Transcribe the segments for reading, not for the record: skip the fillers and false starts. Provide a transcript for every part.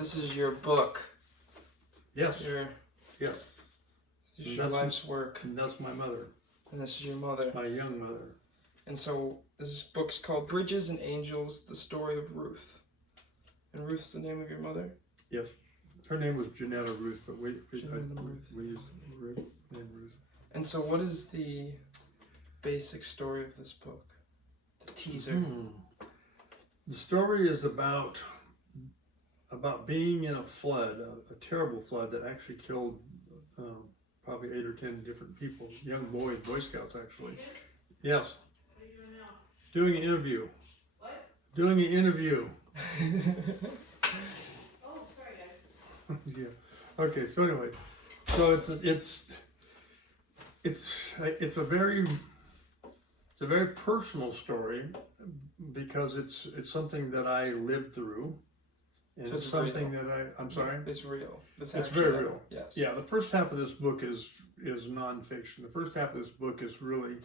this is your book. Yes. Yes. This is your life's work. And that's my mother. And this is your mother. My young mother. And so this book's called Bridges and Angels, The Story of Ruth. And Ruth's the name of your mother? Yes. Her name was Janetta Ruth, but we used Ruth and Ruth. And so what is the basic story of this book? The teaser. The story is about being in a flood, a terrible flood that actually killed probably 8 or 10 different people, young boys, Boy Scouts actually. Yes. What are you doing now? Doing an interview. What? Doing an interview. Oh, sorry guys. Yeah. Okay. So anyway, so it's a very personal story because it's something that I lived through, and So it's something that I'm sorry. It's real. It's very real. Yes. Yeah. The first half of this book is nonfiction. The first half of this book is really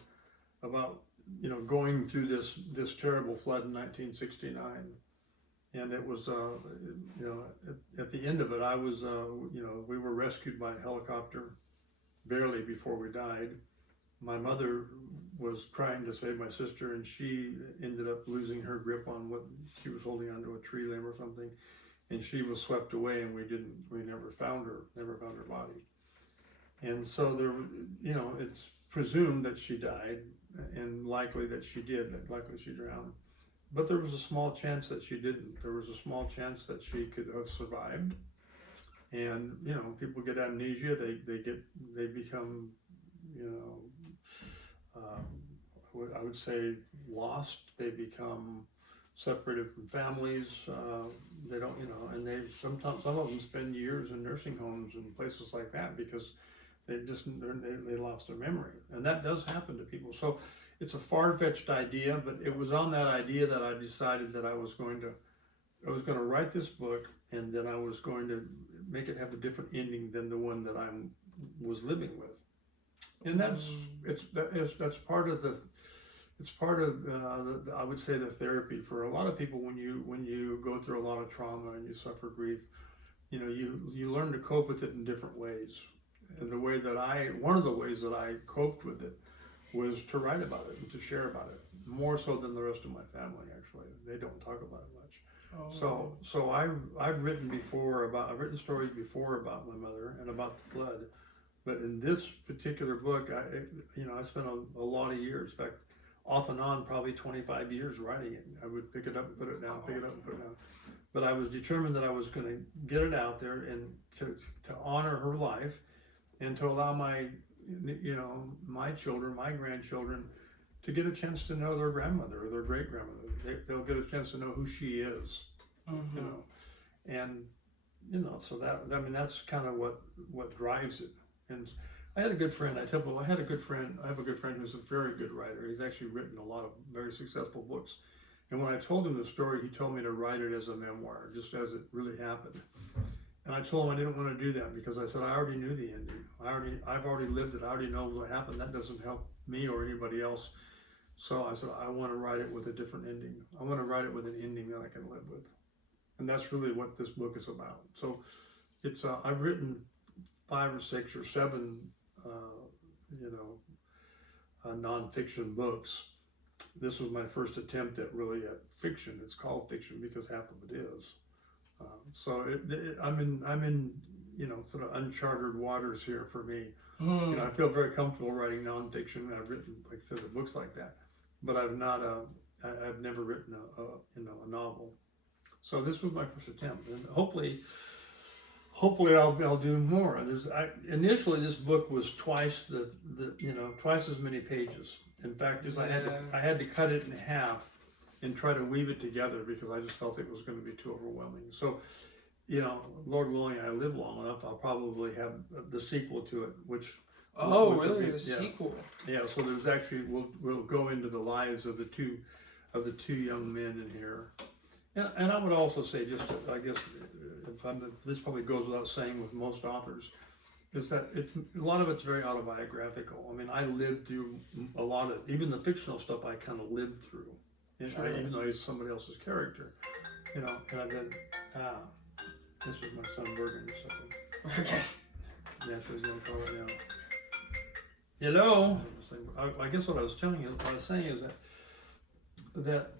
about going through this terrible flood in 1969. And it was, at the end of it, I was, we were rescued by a helicopter barely before we died. My mother was trying to save my sister, and she ended up losing her grip on what she was holding onto a tree limb or something, and she was swept away, and we never found her body. And so there, it's presumed that she died, and likely that she did, likely she drowned. But there was a small chance that she didn't. There was a small chance that she could have survived. And people get amnesia. They become, I would say lost. They become separated from families. They don't, and some of them spend years in nursing homes and places like that because they lost their memory. And that does happen to people. So it's a far-fetched idea, but it was on that idea that I decided that I was going to write this book, and then I was going to make it have a different ending than the one that I was living with. And that's part of I would say the therapy for a lot of people. When you go through a lot of trauma and you suffer grief, you learn to cope with it in different ways. And one of the ways that I coped with it was to write about it and to share about it, more so than the rest of my family. Actually, they don't talk about it much. Oh. So I've written stories before about my mother and about the flood, but in this particular book, I spent a lot of years, in fact, off and on, probably 25 years writing it. I would pick it up and put it down, pick it up and put it down. But I was determined that I was going to get it out there and to honor her life, and to allow my children, my grandchildren, to get a chance to know their grandmother or their great grandmother. They'll get a chance to know who she is, and so that's kind of what drives it. And I had a good friend. I have a good friend who's a very good writer. He's actually written a lot of very successful books. And when I told him the story, he told me to write it as a memoir, just as it really happened. And I told him I didn't want to do that because I said I already knew the ending. I've already lived it. I already know what happened. That doesn't help me or anybody else. So I said I want to write it with a different ending. I want to write it with an ending that I can live with. And that's really what this book is about. So it's I've written 5 or 6 or 7 nonfiction books. This was my first attempt at fiction. It's called fiction because half of it is. So I'm in sort of uncharted waters here for me. I feel very comfortable writing nonfiction. I've written, like I said, books like that, but I've never written a novel. So this was my first attempt, and hopefully I'll do more. Initially this book was twice twice as many pages. In fact, I had to cut it in half and try to weave it together because I just felt it was going to be too overwhelming. So, Lord willing, I live long enough, I'll probably have the sequel to it, which... Oh, really? The sequel? Yeah, so there's actually, we'll go into the lives of the two young men in here. And I would also say, this probably goes without saying with most authors, is that a lot of it's very autobiographical. I mean, I lived through a lot of, even the fictional stuff I kind of lived through. Even though he's somebody else's character, and I've been, This was my son Bergen. So Okay. that's what he's gonna call it now. Hello. I guess what I was telling you, what I was saying is that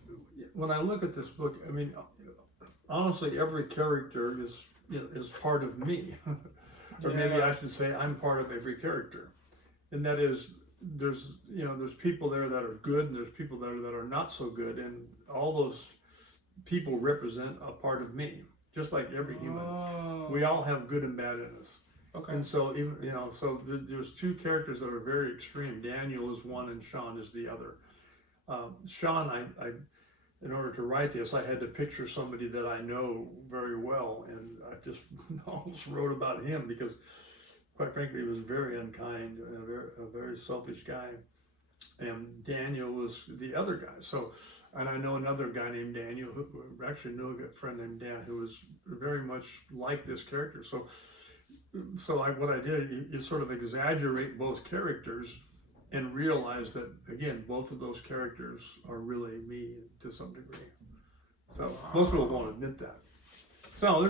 when I look at this book, I mean, honestly, every character is part of me, or maybe I should say I'm part of every character, and that is there's people there that are good, and there's people there that are not so good, and all those people represent a part of me, just like every human. We all have good and bad in us. Okay. And so even there's two characters that are very extreme. Daniel is one, and Sean is the other. Sean, I in order to write this, I had to picture somebody that I know very well, and I just almost wrote about him because, quite frankly, he was very unkind and a very selfish guy. And Daniel was the other guy. So, and I know another guy named Daniel, who actually knew a friend named Dan, who was very much like this character. So what I did is sort of exaggerate both characters and realize that, again, both of those characters are really me to some degree. So most people won't admit that. So I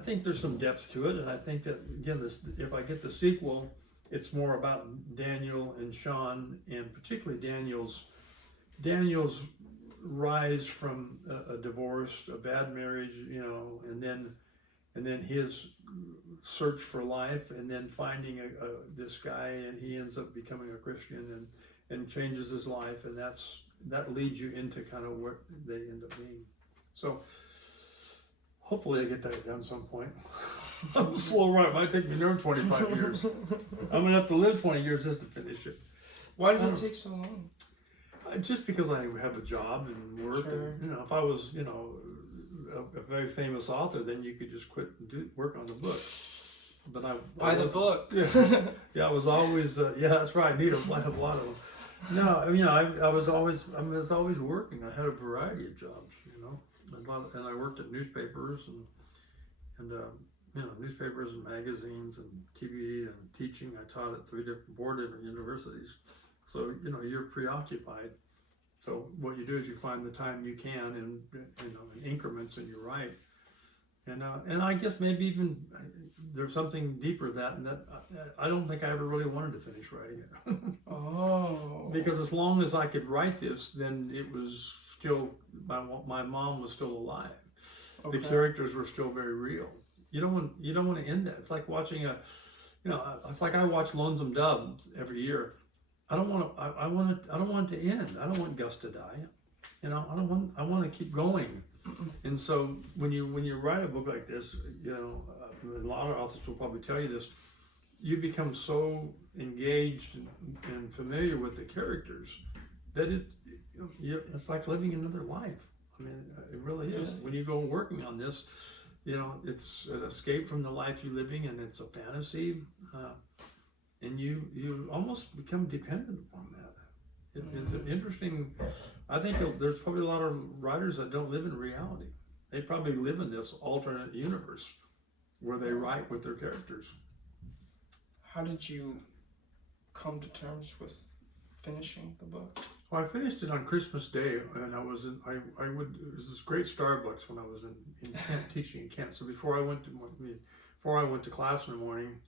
think there's some depth to it, and I think that, again, if I get the sequel, it's more about Daniel and Sean, and particularly Daniel's rise from a divorce, a bad marriage, and then his search for life, and then finding this guy, and he ends up becoming a Christian and changes his life, and that leads you into kind of what they end up being. So hopefully I get that done some point. I'm a slow writer. It might take me another 25 years. I'm gonna have to live 20 years just to finish it. Why did it take so long? Just because I have a job and work, Sure. and if I was, a very famous author, then you could just quit and work on the book. But Buy the book. Yeah, I was always that's right. I need a lot of them. No, I was always working. I had a variety of jobs, and I worked at newspapers and newspapers and magazines and TV and teaching. I taught at four different universities. So you're preoccupied. So what you do is you find the time you can in increments, and you write. And I guess maybe even there's something deeper than that I don't think I ever really wanted to finish writing it. Oh. Because as long as I could write this, then it was still, my mom was still alive. Okay. The characters were still very real. You don't want to end that. It's like watching it's like I watch Lonesome Dove every year. I don't want it to end. I don't want Gus to die. I want to keep going. And so when you write a book like this, a lot of authors will probably tell you this, you become so engaged and familiar with the characters that it's like living another life. I mean, it really is. When you go working on this, it's an escape from the life you're living, and it's a fantasy, and you almost become dependent upon that. It's an interesting. I think there's probably a lot of writers that don't live in reality. They probably live in this alternate universe where they write with their characters. How did you come to terms with finishing the book? Well, I finished it on Christmas Day, and it was this great Starbucks when I was in Kent, teaching in Kent. So before I went to class in the morning,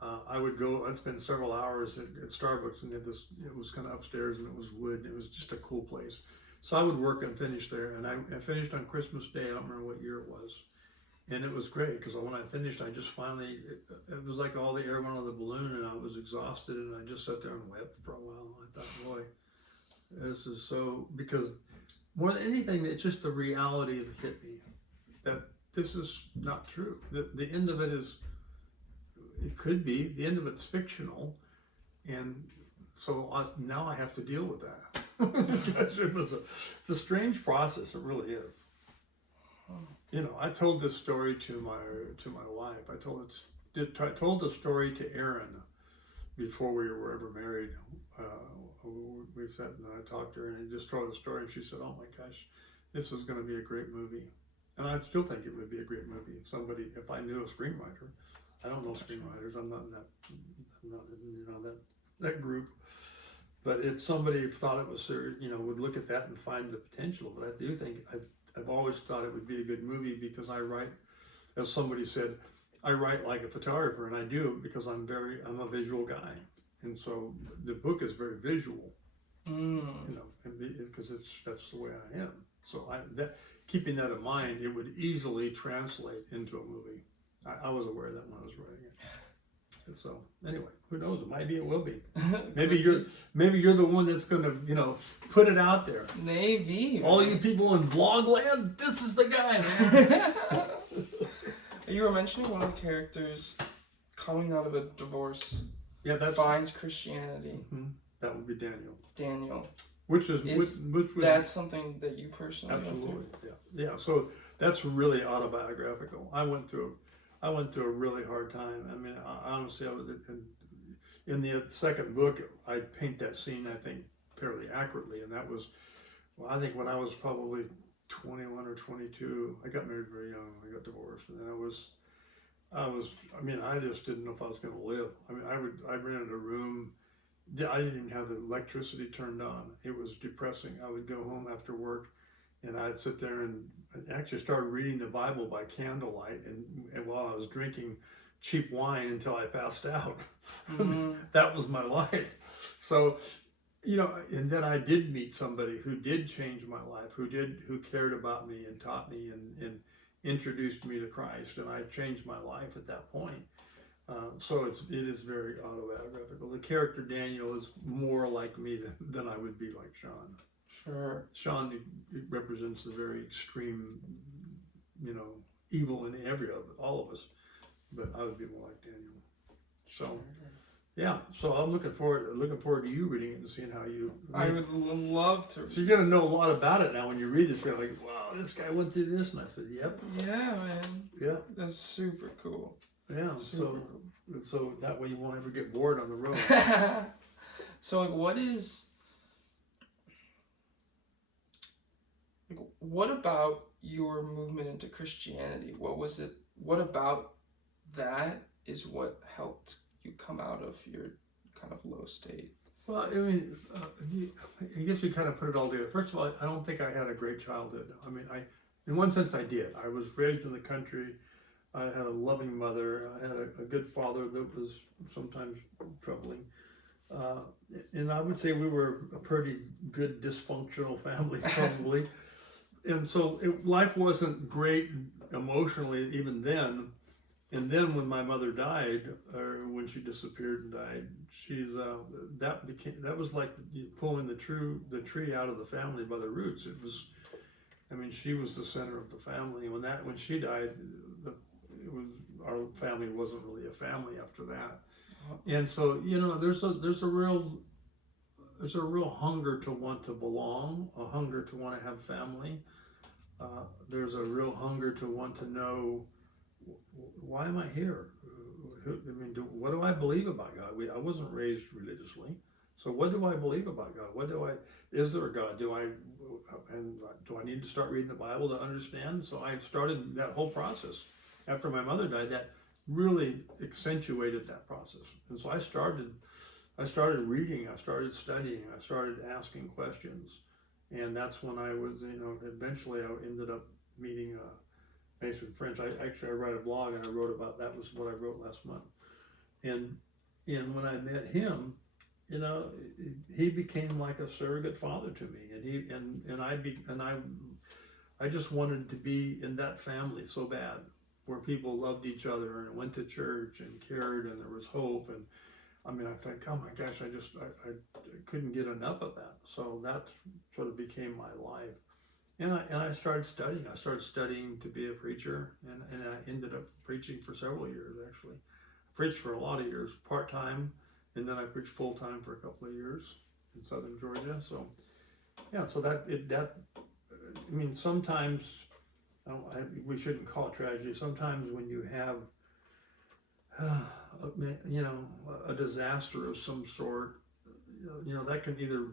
I'd spend several hours at Starbucks, and it was kind of upstairs, and it was wood, and it was just a cool place. So I would work and finish there, and I finished on Christmas Day. I don't remember what year it was. And it was great, because when I finished, I just finally, it was like all the air went on the balloon, and I was exhausted, and I just sat there and wept for a while. I thought, boy, this is so, because more than anything, it's just the reality of it hit me, that this is not true. The end of it is, it could be, the end of it's fictional, and so now I have to deal with that. Because it's a strange process, it really is. I told this story to my wife. I told the story to Erin before we were ever married. We sat and I talked to her, and I just told the story, and she said, "Oh my gosh, this is going to be a great movie." And I still think it would be a great movie if I knew a screenwriter. I don't know screenwriters. I'm not in that group. But if somebody thought it was serious, would look at that and find the potential. But I do think I've always thought it would be a good movie, because I write as somebody said, I write like a photographer, and I do because I'm a visual guy, and so the book is very visual, you know, and because that's the way I am. So keeping that in mind, it would easily translate into a movie. I was aware of that when I was writing it. And so anyway, who knows? Maybe it will be. Maybe you're the one that's going to, you know, put it out there. Maybe. All you people in blog land, this is the guy, man. You were mentioning one of the characters coming out of a divorce. Yeah, finds Christianity. That would be Daniel. Daniel. Which was that's something that you personally absolutely went through? Yeah. So that's really autobiographical. I went through a really hard time. I mean, honestly, in the second book, I paint that scene, I think, fairly accurately, and that was, well, I think when I was probably 21 or 22, I got married very young. I got divorced, and then I just didn't know if I was going to live. I mean, I rented a room. I didn't even have the electricity turned on. It was depressing. I would go home after work, and I'd sit there and actually started reading the Bible by candlelight, and while I was drinking cheap wine until I passed out. That was my life. So, you know, and then I did meet somebody who did change my life, who cared about me and taught me and introduced me to Christ, and I changed my life at that point. So it is very autobiographical. The character Daniel is more like me than I would be like Sean. Sure. Sean represents the very extreme, you know, evil in all of us, but I would be more like Daniel. So, yeah. So I'm looking forward to you reading it and seeing how you. I would love to. So you're gonna know a lot about it now when you read this. You're like, wow, this guy went through this, and I said, yep. Yeah, man. Yeah. That's super cool. Yeah. Super cool. So that way you won't ever get bored on the road. So what about your movement into Christianity? What was it? What about that is what helped you come out of your kind of low state? Well, I mean, I guess you kind of put it all together. First of all, I don't think I had a great childhood. I mean, in one sense I did. I was raised in the country. I had a loving mother. I had a good father that was sometimes troubling. And I would say we were a pretty good dysfunctional family, probably. And so life wasn't great emotionally even then. And then when my mother died, or when she disappeared and died, that was like pulling the tree out of the family by the roots. It was, I mean, she was the center of the family. When she died, our family wasn't really a family after that. And so, you know, there's a real hunger to want to belong, a hunger to want to have family. There's a real hunger to want to know, why am I here? I mean, what do I believe about God? I wasn't raised religiously, so what do I believe about God? Is there a God? Do I need to start reading the Bible to understand? So I started that whole process. After my mother died, that really accentuated that process. And so I started reading, I started studying, I started asking questions. And that's when I was, you know, eventually I ended up meeting Mason French. I write a blog, and I wrote about, that was what I wrote last month. And when I met him, you know, he became like a surrogate father to me. And I just wanted to be in that family so bad, where people loved each other and went to church and cared, and there was hope. And I mean, I think, oh my gosh, I couldn't get enough of that. So that sort of became my life. And I started studying. I started studying to be a preacher, and I ended up preaching for several years, actually. I preached for a lot of years, part-time, and then I preached full-time for a couple of years in southern Georgia. So, yeah, so I mean, sometimes, we shouldn't call it tragedy. Sometimes when you have, you know, a disaster of some sort, you know, that can either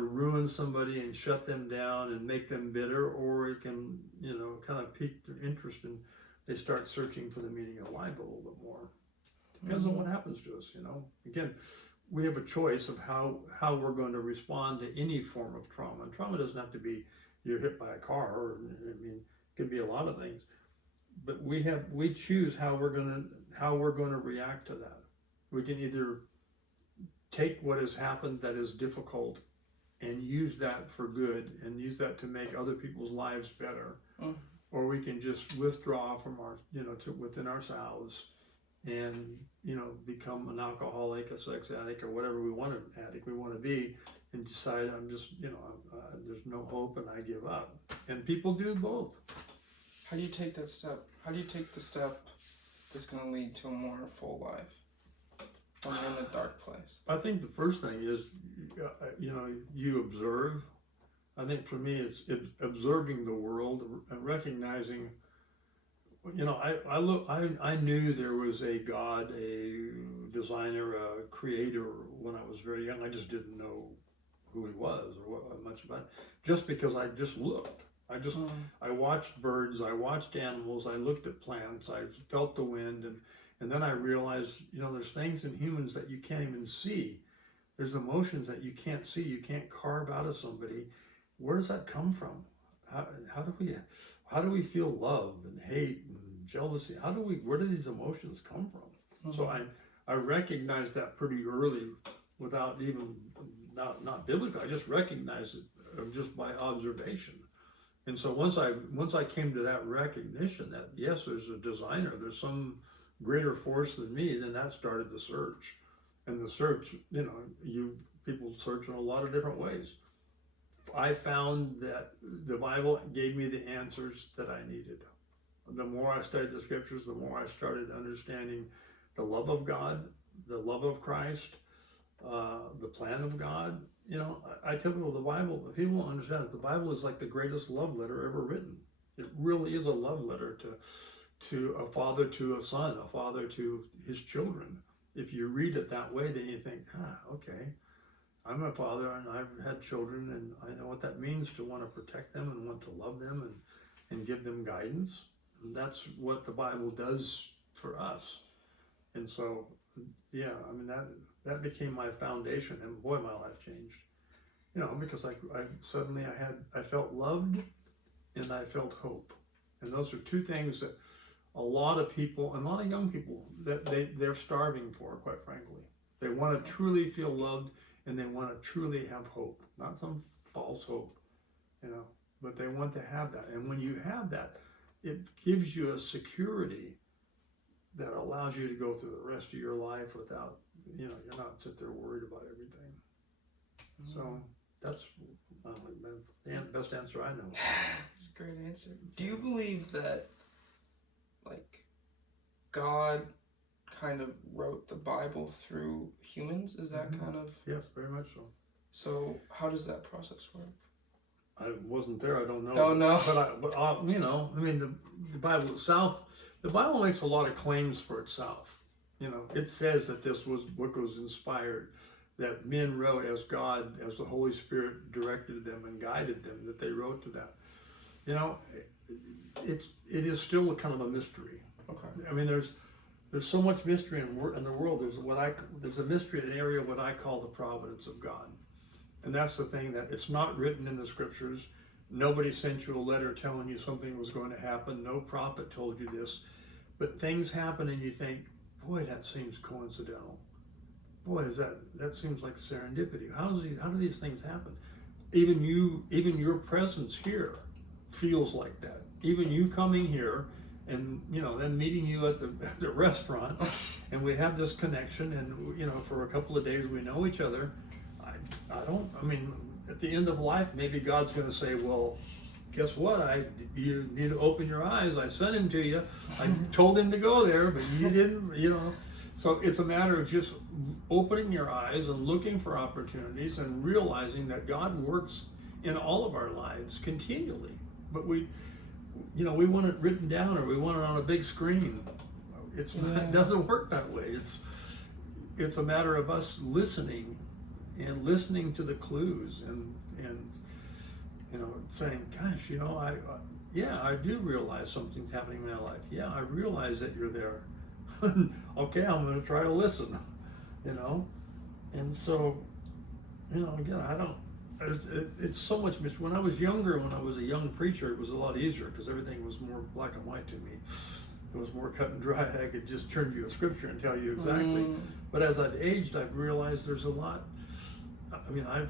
ruin somebody and shut them down and make them bitter, or it can, you know, kind of pique their interest and they start searching for the meaning of life a little bit more. Depends on what happens to us, you know. Again, we have a choice of how we're going to respond to any form of trauma. And trauma doesn't have to be you're hit by a car, or, I mean, it can be a lot of things. but we choose how we're gonna react to that. We can either take what has happened that is difficult and use that for good and use that to make other people's lives better, or we can just withdraw from our, to within ourselves and, become an alcoholic, a sex addict, or whatever we want to be, and decide I'm just, there's no hope and I give up. And people do both. How do you take that step? How do you take the step that's going to lead to a more full life when you're in the dark place? I think the first thing is, you observe. I think for me, it's observing the world and recognizing. I knew there was a God, a designer, a creator when I was very young. I just didn't know who he was or what much about it. Just because I just looked. I watched birds, I watched animals, I looked at plants, I felt the wind, and then I realized, there's things in humans that you can't even see. There's emotions that you can't see, you can't carve out of somebody. Where does that come from? How do we feel love and hate and jealousy? Where do these emotions come from? So I recognized that pretty early without even, not biblical, I just recognized it just by observation. And so once I came to that recognition that yes, there's a designer, there's some greater force than me, then that started the search. And the search, people search in a lot of different ways. I found that the Bible gave me the answers that I needed. The more I studied the scriptures, the more I started understanding the love of God, the love of Christ, the plan of God. I tell people the Bible, if people don't understand it, the Bible is like the greatest love letter ever written. It really is a love letter to a father to a son, a father to his children. If you read it that way, then you think, okay, I'm a father and I've had children and I know what that means to want to protect them and want to love them and give them guidance. And that's what the Bible does for us. And so, that became my foundation, and boy, my life changed. Because I felt loved and I felt hope. And those are two things that a lot of people, and a lot of young people, that they're starving for, quite frankly. They want to truly feel loved and they want to truly have hope, not some false hope, but they want to have that. And when you have that, it gives you a security that allows you to go through the rest of your life without, you're not sit there worried about everything. So that's the best answer I know. That's a great answer. Do you believe that, God kind of wrote the Bible through humans? Is that kind of... Yes, very much so. So how does that process work? I wasn't there, I don't know. Don't know. The Bible itself, the Bible makes a lot of claims for itself. It says that this book was inspired, that men wrote as God, as the Holy Spirit directed them and guided them, that they wrote to that. It is still a kind of a mystery. Okay. There's so much mystery in the world. There's a mystery, an area of what I call the providence of God. And that's the thing, that it's not written in the scriptures. Nobody sent you a letter telling you something was going to happen. No prophet told you this. But things happen and you think, boy, that seems coincidental. Boy, that seems like serendipity. How do these things happen? Even your presence here feels like that. Even you coming here and then meeting you at the restaurant, and we have this connection, and for a couple of days we know each other. At the end of life, maybe God's going to say, well, guess what? You need to open your eyes. I sent him to you. I told him to go there, but you didn't, So it's a matter of just opening your eyes and looking for opportunities and realizing that God works in all of our lives continually. But we want it written down, or we want it on a big screen. It doesn't work that way. It's a matter of us listening to the clues and saying, gosh, I do realize something's happening in my life. Yeah, I realize that you're there. Okay, I'm going to try to listen, And so, again, it's so much. When I was younger, when I was a young preacher, it was a lot easier because everything was more black and white to me. It was more cut and dry. I could just turn to a scripture and tell you exactly. But as I've aged, I've realized there's a lot. I mean, I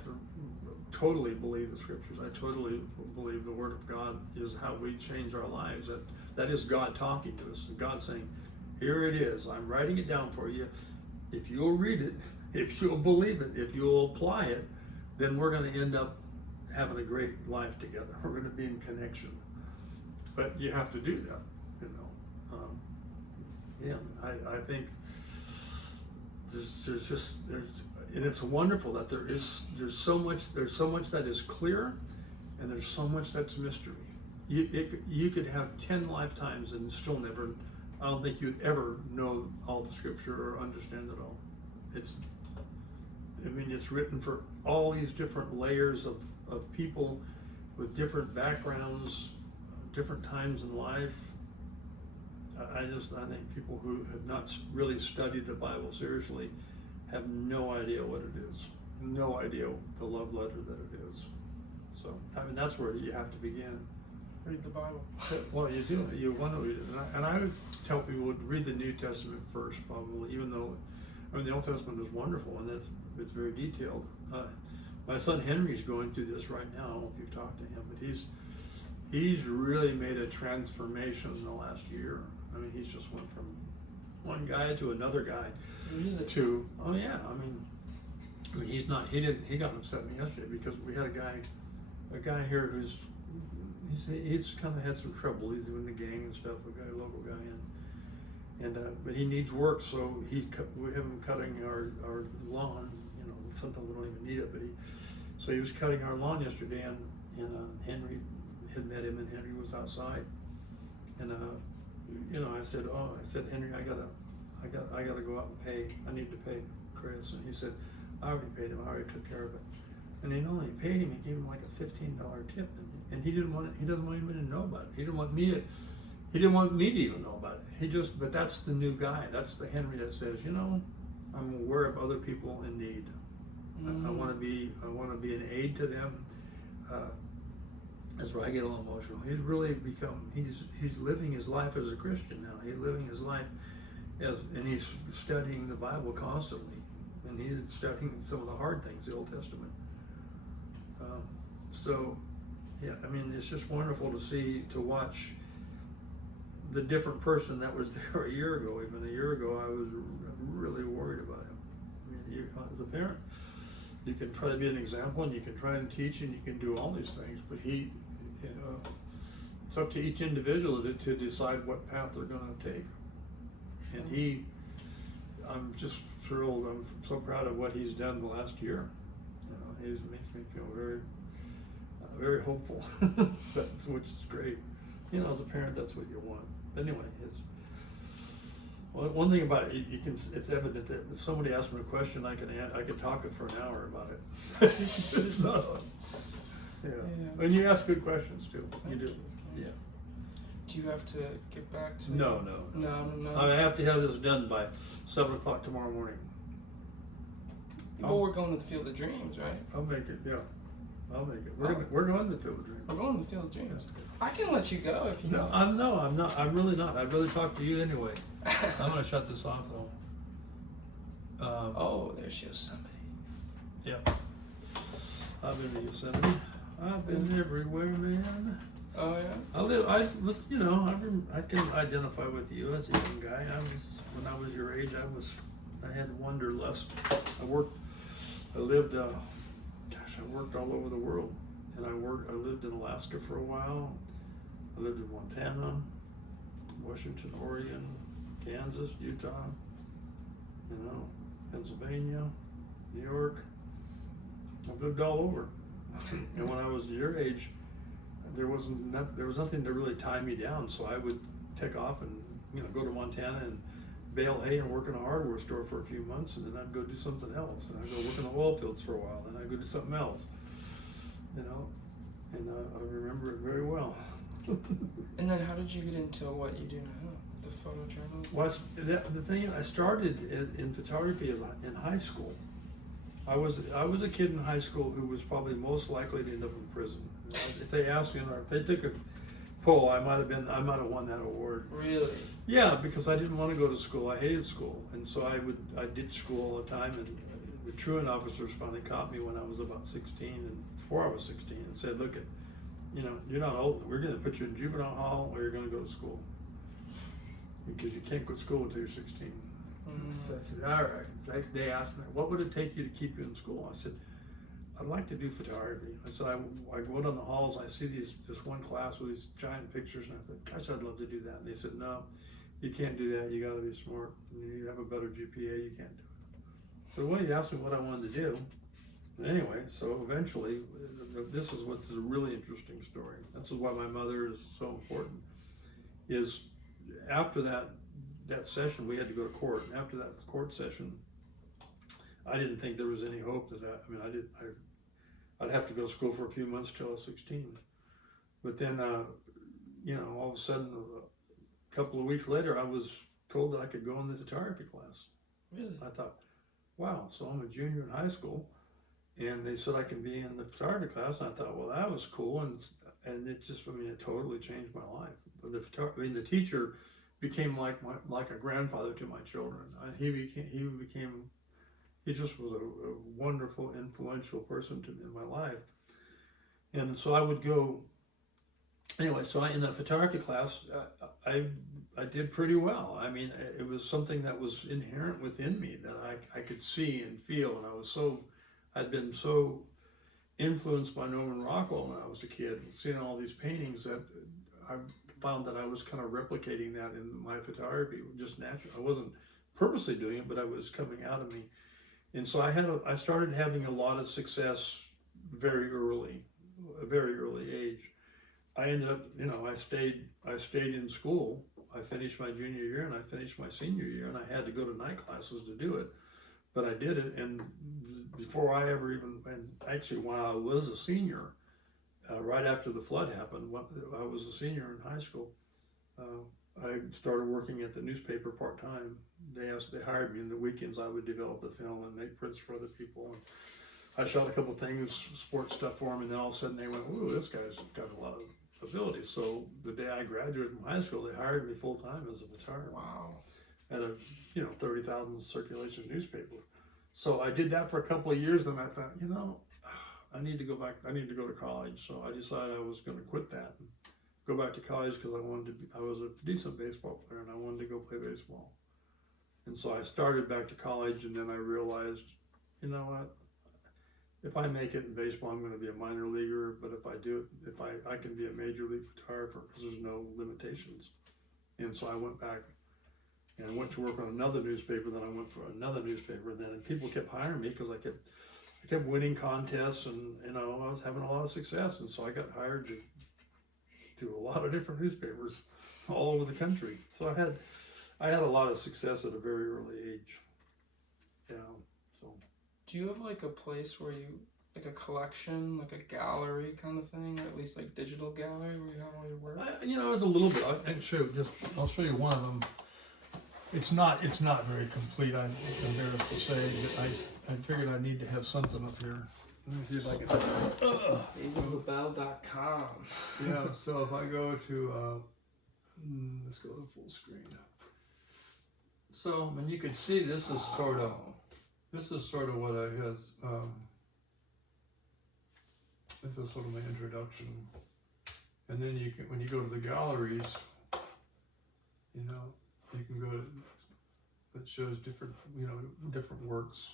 totally believe the scriptures. I totally believe the Word of God is how we change our lives. That is God talking to us. God saying, here it is. I'm writing it down for you. If you'll read it, if you'll believe it, if you'll apply it, then we're going to end up having a great life together. We're going to be in connection. But you have to do that, you know. I think and it's wonderful that there's so much that is clear, and there's so much that's mystery. You could have 10 lifetimes and still never. I don't think you'd ever know all the scripture or understand it all. It's written for all these different layers of people with different backgrounds, different times in life. I think people who have not really studied the Bible seriously have no idea what it is, no idea the love letter that it is. So, that's where you have to begin. Read the Bible. Well, you do. You want to read it. And I would tell people to read the New Testament first, probably, even though, the Old Testament is wonderful, and it's very detailed. My son Henry's going through this right now. I don't know if you've talked to him, but he's really made a transformation in the last year. He's just went from one guy to another guy. Really? To, oh yeah, he got upset at me yesterday because we had a guy here he's kind of had some trouble. He's in the gang and stuff, a local guy, but he needs work, so we have him cutting our lawn. Sometimes we don't even need it, but so he was cutting our lawn yesterday, and Henry had met him, and Henry was outside, and I said, Henry, I gotta go out and pay. I need to pay Chris, and he said, I already paid him. I already took care of it. And he not only paid him, he gave him like a $15 tip, and he doesn't want him to know about it. He didn't want me to even know about it. But that's the new guy. That's the Henry that says, I'm aware of other people in need. I want to be an aid to them. That's where I get a little emotional. He's really he's living his life as a Christian now. He's living his life and he's studying the Bible constantly, and he's studying some of the hard things, the Old Testament. It's just wonderful to watch the different person that was there a year ago. Even a year ago, I was really worried about him. As a parent, you can try to be an example, and you can try and teach, and you can do all these things, but it's up to each individual to decide what path they're going to take. And I'm just thrilled. I'm so proud of what he's done the last year. He makes me feel very, very hopeful, which is great. As a parent, that's what you want. But anyway, one thing about it, it's evident that if somebody asks me a question, I can talk it for an hour about it. It's not. Yeah. And you ask good questions too. You do. Yeah. Do you have to get back to? No. I have to have this done by 7 o'clock tomorrow morning. We're going to the Field of Dreams, right? I'll make it. Yeah, I'll make it. We're going to the Field of Dreams. We're going to the Field of Dreams. I can let you go if you know. I'm not. I'm really not. I'd rather talk to you anyway. I'm gonna shut this off though. There's Yosemite. Yeah. I've been to Yosemite. I've been everywhere, man. Oh yeah. I can identify with you as a young guy. When I was your age, I had wanderlust. I worked all over the world, and I lived in Alaska for a while. I lived in Montana, Washington, Oregon, Kansas, Utah, Pennsylvania, New York. I've lived all over. And when I was your age, there was nothing to really tie me down, so I would take off and go to Montana and bale hay and work in a hardware store for a few months, and then I'd go do something else, and I'd go work in the oil fields for a while, and I'd go do something else, and I remember it very well. And then how did you get into what you do now, the photojournalist? Well, the thing, I started in photography in high school. I was a kid in high school who was probably most likely to end up in prison. If they asked me, or if they took a poll, I might have won that award. Really? Yeah, because I didn't want to go to school. I hated school, and so I ditched school all the time. And the truant officers finally caught me when I was about 16, and before I was 16, and said, "Look, you're not old. We're going to put you in juvenile hall, or you're going to go to school because you can't go to school until you're 16." So I said, all right. So they asked me, what would it take you to keep you in school? I said, I'd like to do photography. I said, I go out on the halls, I see this one class with these giant pictures, and I said, gosh, I'd love to do that. And they said, no, you can't do that. You got to be smart. You have a better GPA. You can't do it. So, well, you asked me what I wanted to do. And anyway, so eventually, this is what's a really interesting story. This is why my mother is so important, is after that session, we had to go to court. And after that court session, I didn't think there was any hope that I'd have to go to school for a few months till I was 16. But then, all of a sudden, a couple of weeks later, I was told that I could go in the photography class. Really? I thought, wow, so I'm a junior in high school, and they said I can be in the photography class. And I thought, well, that was cool, and it just, it totally changed my life. The teacher became like a grandfather to my children. He just was a wonderful, influential person in my life. And so I would go, anyway, so in the photography class, I did pretty well. It was something that was inherent within me that I could see and feel, and I'd been so influenced by Norman Rockwell when I was a kid, seeing all these paintings that I found that I was kind of replicating that in my photography, just naturally. I wasn't purposely doing it, but it was coming out of me. And so I started having a lot of success very early, a very early age. I ended up, I stayed in school. I finished my junior year and I finished my senior year, and I had to go to night classes to do it. But I did it, and before I ever and actually while I was a senior, right after the flood happened, I was a senior in high school. I started working at the newspaper part-time. They hired me in the weekends. I would develop the film and make prints for other people. And I shot a couple things, sports stuff for them, and then all of a sudden they went, ooh, this guy's got a lot of ability. So the day I graduated from high school, they hired me full-time as a photographer. Wow. At a 30,000 circulation newspaper. So I did that for a couple of years, and I thought, I need to go back. I need to go to college. So I decided I was going to quit that and go back to college because I was a decent baseball player and I wanted to go play baseball. And so I started back to college, and then I realized, you know what? If I make it in baseball, I'm going to be a minor leaguer. But if I do it, I can be a major league photographer because there's no limitations. And so I went back. And I went to work on another newspaper, then I went for another newspaper, and people kept hiring me because I kept winning contests, and I was having a lot of success, and so I got hired to a lot of different newspapers all over the country. So I had a lot of success at a very early age. Yeah. So. Do you have like a place where you like a collection, like a gallery kind of thing, or at least like digital gallery where you have all your work? It's a little bit. I'll show you one of them. It's not very complete. I'm embarrassed to say, but I figured I need to have something up here. Let me see if I can. DavidLabelle.com. Yeah. So if I go to, let's go to full screen. So, and you can see this is sort of what I has. This is sort of my introduction, and then when you go to the galleries, you can go to, that shows different works.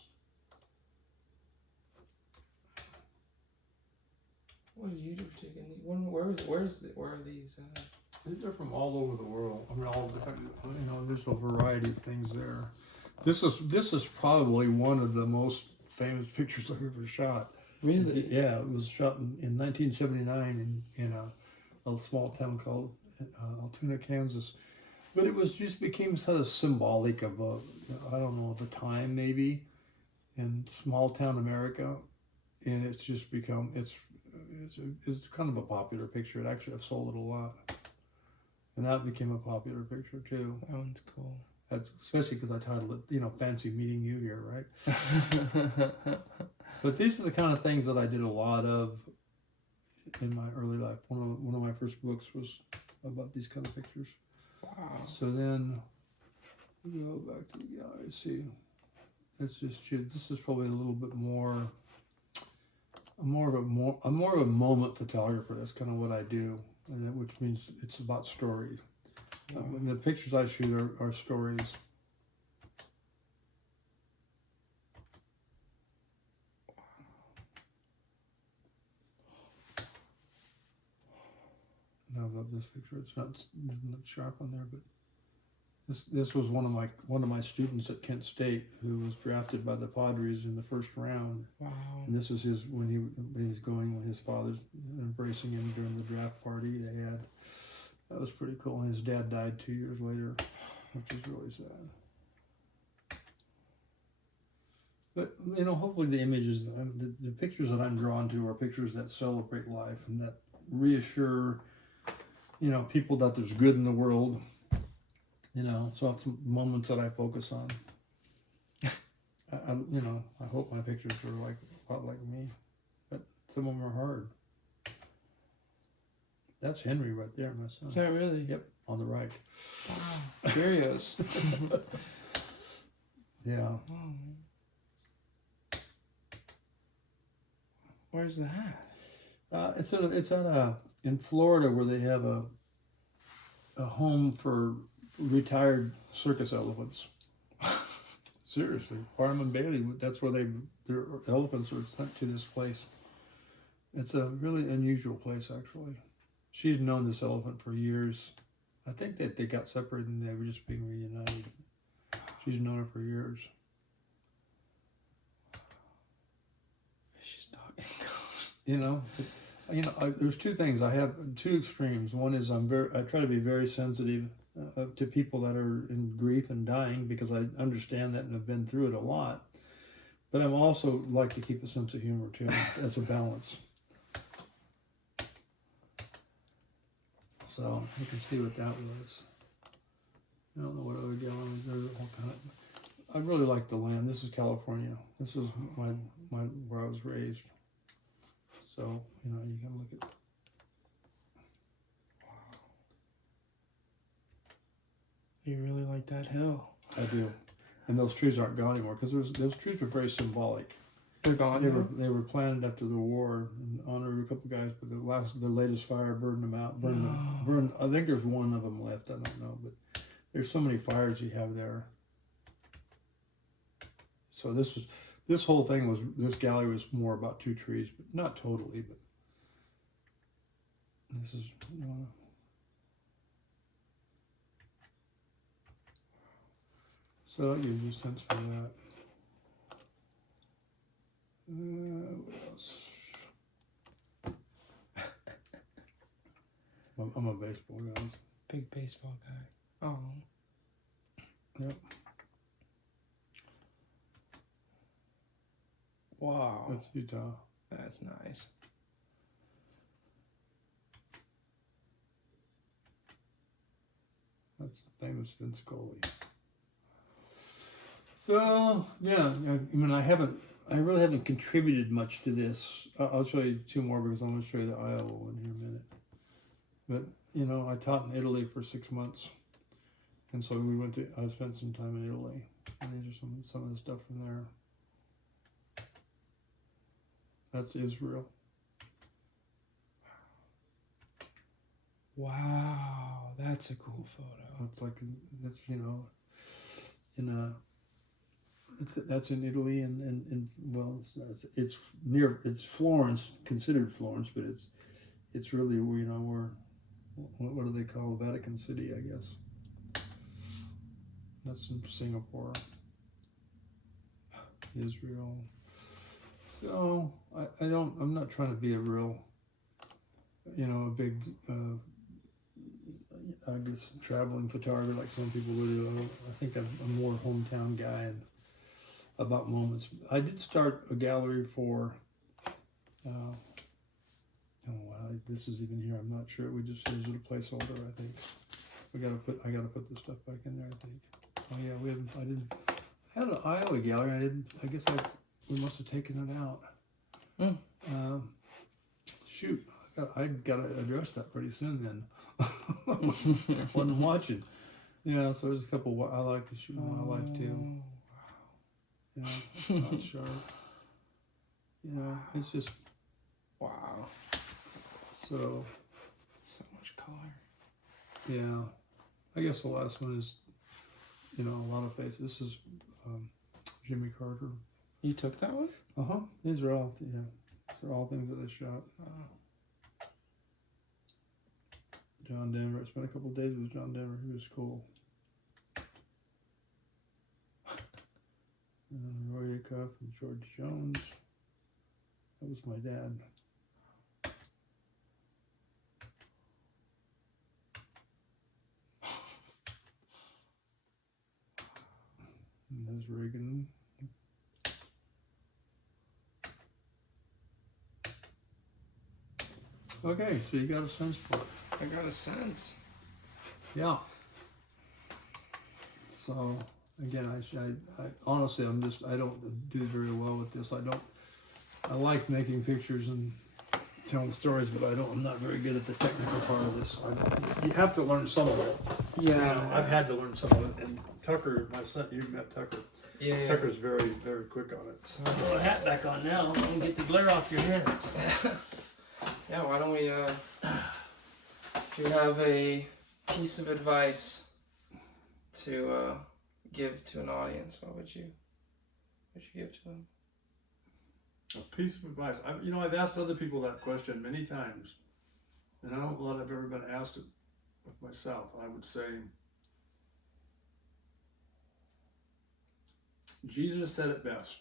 What did you do taking these? Where are these at? They're from all over the world. All of the country. There's a variety of things there. This is probably one of the most famous pictures I've ever shot. Really? Yeah, it was shot in 1979 in a small town called Altoona, Kansas. But it just became sort of symbolic of the time maybe in small town America, and it's just become it's kind of a popular picture. It actually I've sold it a lot, and that became a popular picture too. That one's cool. especially because I titled it, Fancy Meeting You Here, right? But these are the kind of things that I did a lot of in my early life. One of my first books was about these kind of pictures. Wow. So then we go back to the gallery. See, it's just this is probably a little bit more. I'm more of a moment photographer. That's kind of what I do, which means it's about stories. Wow. The pictures I shoot are stories. I love this picture. It's not sharp on there, but this was one of my students at Kent State who was drafted by the Padres in the first round. Wow. And this is when he's going when his father's embracing him during the draft party they had. That was pretty cool. And his dad died 2 years later, which is really sad. But hopefully the images, the pictures that I'm drawn to are pictures that celebrate life and that reassure, people that there's good in the world. So it's moments that I focus on. I hope my pictures are a lot like me, but some of them are hard. That's Henry right there, my son. Is that really? Yep, on the right. Wow. There he is. Yeah. Oh. Where's that? It's in Florida where they have a home for retired circus elephants. Seriously, Barnum and Bailey. That's where their elephants are sent to this place. It's a really unusual place, actually. She's known this elephant for years. I think that they got separated and they were just being reunited. She's known her for years. She's talking. There's two things. I have two extremes. One is I try to be very sensitive to people that are in grief and dying because I understand that and have been through it a lot. But I'm also like to keep a sense of humor too, as a balance. So you can see what that was. I don't know what other galleries. There's all kind of. I really like the land. This is California. This is my where I was raised. So you can look at. You really like that hill. I do, and those trees aren't gone anymore because those trees were very symbolic. They're gone. They were planted after the war in honor of a couple guys, but the latest fire burned them out. Burned. I think there's one of them left. I don't know, but there's so many fires you have there. So this whole thing this gallery was more about two trees, but not totally. But this is so that gives you a sense for that. What else? I'm a baseball guy. Big baseball guy. Oh. Yep. Wow. That's Utah. That's nice. That's the famous Vince Scully. So yeah, I really haven't contributed much to this. I'll show you two more because I'm going to show you the Iowa one here in a minute. But I taught in Italy for 6 months, and so I spent some time in Italy, and these are some of the stuff from there. That's Israel. Wow, that's a cool photo. That's in Italy and it's Florence, considered Florence, but it's really where what do they call Vatican City, I guess. That's in Singapore, Israel. So I'm not trying to be a real, a big, I guess, traveling photographer like some people would do. I think I'm a more hometown guy and about moments. I did start a gallery for, this is even here. I'm not sure. We just used it a placeholder. I think I gotta put this stuff back in there. I think. Oh yeah, I didn't. I had an Iowa gallery. I guess we must have taken it out. Shoot, I got to address that pretty soon then. Wasn't watching. Yeah, so there's a couple I like to shoot in my life too. Yeah, it's not sharp. Yeah, it's just Wow. so much color. yeah. I guess the last one is, a lot of faces. This is Jimmy Carter. You took that one? These are all things that I shot. Oh. John Denver. I spent a couple of days with John Denver. He was cool. And Roy Acuff and George Jones. That was my dad. And there's Reagan. Okay, so you got a sense for it. I got a sense. Yeah. So again, I honestly, I don't do very well with this. I like making pictures and telling stories, but I'm not very good at the technical part of this. You have to learn some of it. Yeah. I've had to learn some of it. And Tucker, my son, you met Tucker. Yeah. Tucker's very, very quick on it. So, Throw a hat back on now and get the glare off your head. yeah, why don't we, if you have a piece of advice to give to an audience, what would you give to them? A piece of advice. I've asked other people that question many times, and I don't know that I've ever been asked it of myself. I would say, Jesus said it best.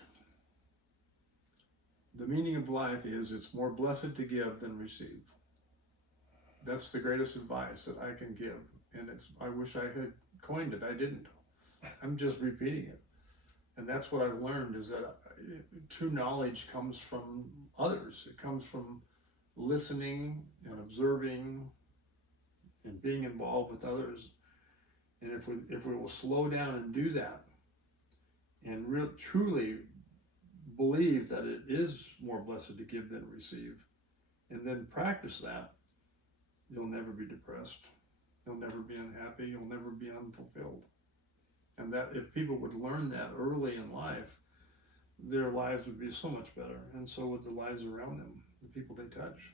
The meaning of life is it's more blessed to give than receive. That's the greatest advice that I can give, and I wish I had coined it. I didn't. I'm just repeating it. And that's what I've learned is that true knowledge comes from others. It comes from listening and observing and being involved with others. And if we will slow down and do that and truly believe that it is more blessed to give than receive, and then practice that, you'll never be depressed. You'll never be unhappy. You'll never be unfulfilled. And that if people would learn that early in life, their lives would be so much better, and so would the lives around them, the people they touch.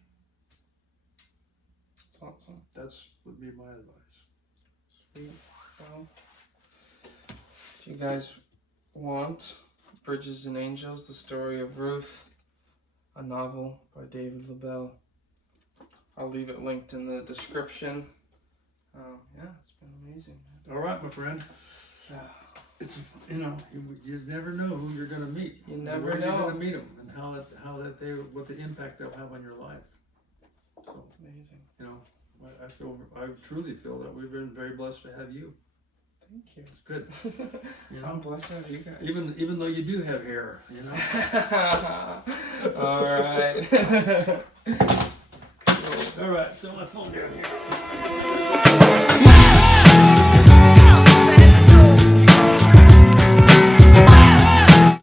That's awesome. That's would be my advice. Sweet. Well, if you guys want Bridges and Angels, the story of Ruth, a novel by David Labelle, I'll leave it linked in the description. Yeah, it's been amazing. All right, my friend. It's you never know who you're going to meet. You never where know. You're going to meet them, and what the impact they'll have on your life. So Amazing. I truly feel that we've been very blessed to have you. Thank you. It's good. I'm blessed to have you guys. Even though you do have hair, All right. All right. So my phone down here.